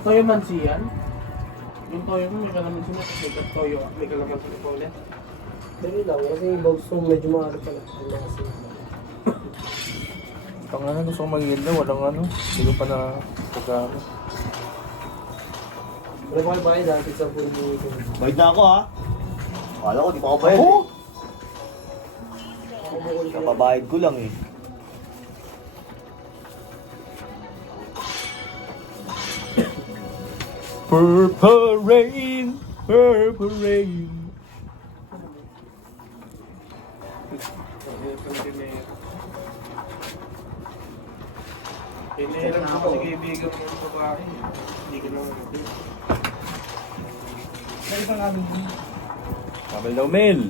Toyo mansi yan? Yung toyo mo may kalamansi na, tapos may toyo, may kalamansi na po ulit. Dali lang, kasi yung box mo medyo maaari pala. Kasi Pang ano, gusto ko mag-gilda, walang ano. Hindi ko pa na pagkano. wala pa kayo bayad dati sa pundi ko. Bayad na ako ha. Akala ko, di pa ako bayad. Ako? Kapabayad ko lang eh. Purple rain, purple rain. Kailangan ko kasi kaibigan ko yung babae. Hindi ko naman natin. May isang amin din. Kabel daw, Mel.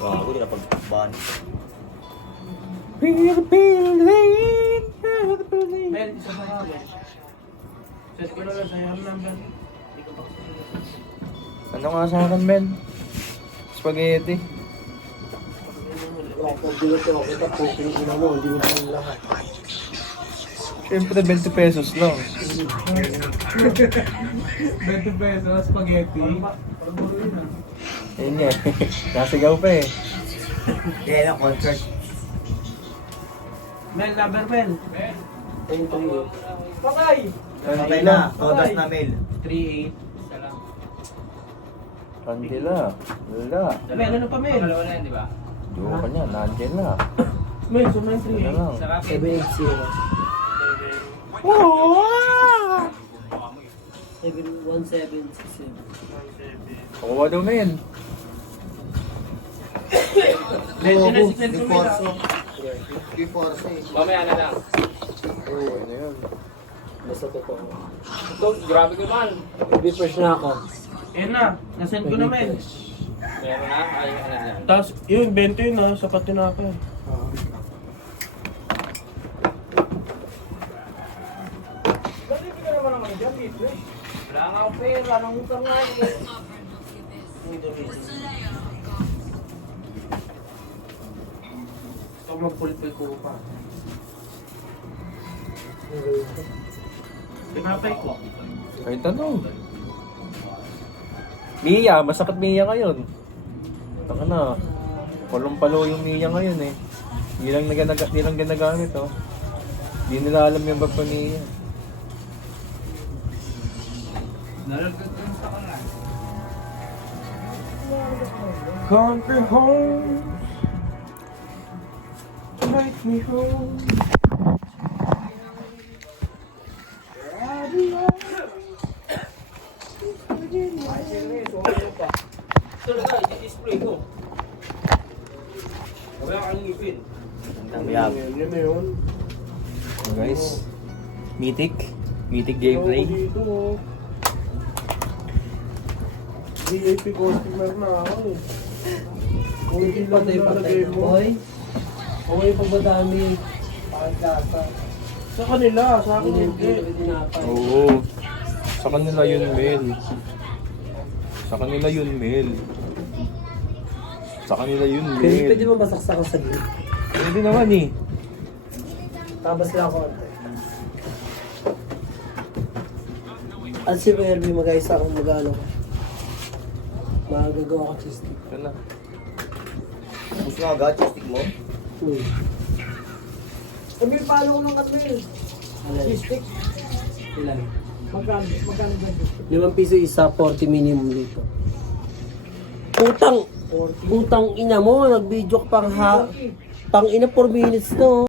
Gago, di na pagbahan. Purple rain, purple rain. Mel, isa pa nga, Mel. Set ko na lang sa'yo ang number. Hindi ko pa kasi. Ano nga sa akin, Mel? Spaghetti. Wala ko bigot ako, kita po, pinigina mo, hindi mo din lahat. Siyempre, 20 pesos lang. 20 pesos, spaghetti. Pagbulo yun ah. Ayun nga. Nasigaw pa eh. Kaya na, contract. Mel, number Mel. Mel. Ayun po yun. Patay! Patay na, todas na mail. 3-8. Isa lang. Kandila. Wala. Mel, ano pa Mel? Dalawa na yan, di ba? Diyo ka niya, nandiyan na. Mel, sumayin Ano 3-8. lang. 780. 1767. Kukuha daw, Mel. Reforce eh. Mamaya na lang. Oo, ano yun. Basta totoo. Ito, grabe ko man. Baby fresh na ako. Yan na, nasend ko na Mel. Meron na? Ay, ano. Tapos, yun, 20 yun ha, sapat yun ako. Bakit ka naman naman dyan, refresh? Wala nga ako pera, nang utang nga eh. Ito magpulpul ko pa. Tinapay ko. Kahit tanong. Mia, masakit Mia ngayon. Taka na. Palong-palo yung Mia ngayon eh. Hindi lang ginagamit oh. Hindi nila alam yung bag pa Mia. Nalagdag ko sa kanila. Conquer home. Take me home. Ito na guys, i-display ko. Wala kang ngipin. Namayag. Yun na yun. So guys, Mythic gameplay. Dito oh. VIP customer na ako eh. Kung hindi lang Patay-patay nalagay na. mo. Hoy, okay pag madami. Pagkasa. Sa kanila, sa akin hindi. Tinapay. Oo. Sa kanila yun, Mel. Sa kanila yun, Mel. Sa kanila yun, Pwede Mel. mo masaksakan sa gilid. Pwede naman eh. Tabas lang ako. At si Merby mag-aisa akong mag-ano. Magagawa ko cheese stick. Ito na. Gusto nga agad, stick mo. Amir, paano ko ng Amir? Cheese stick? Ilan? Magkano dyan? 5 piso isa, 40 minimum dito. Putang ina mo, nag-video ka pang ina 4 minutes no.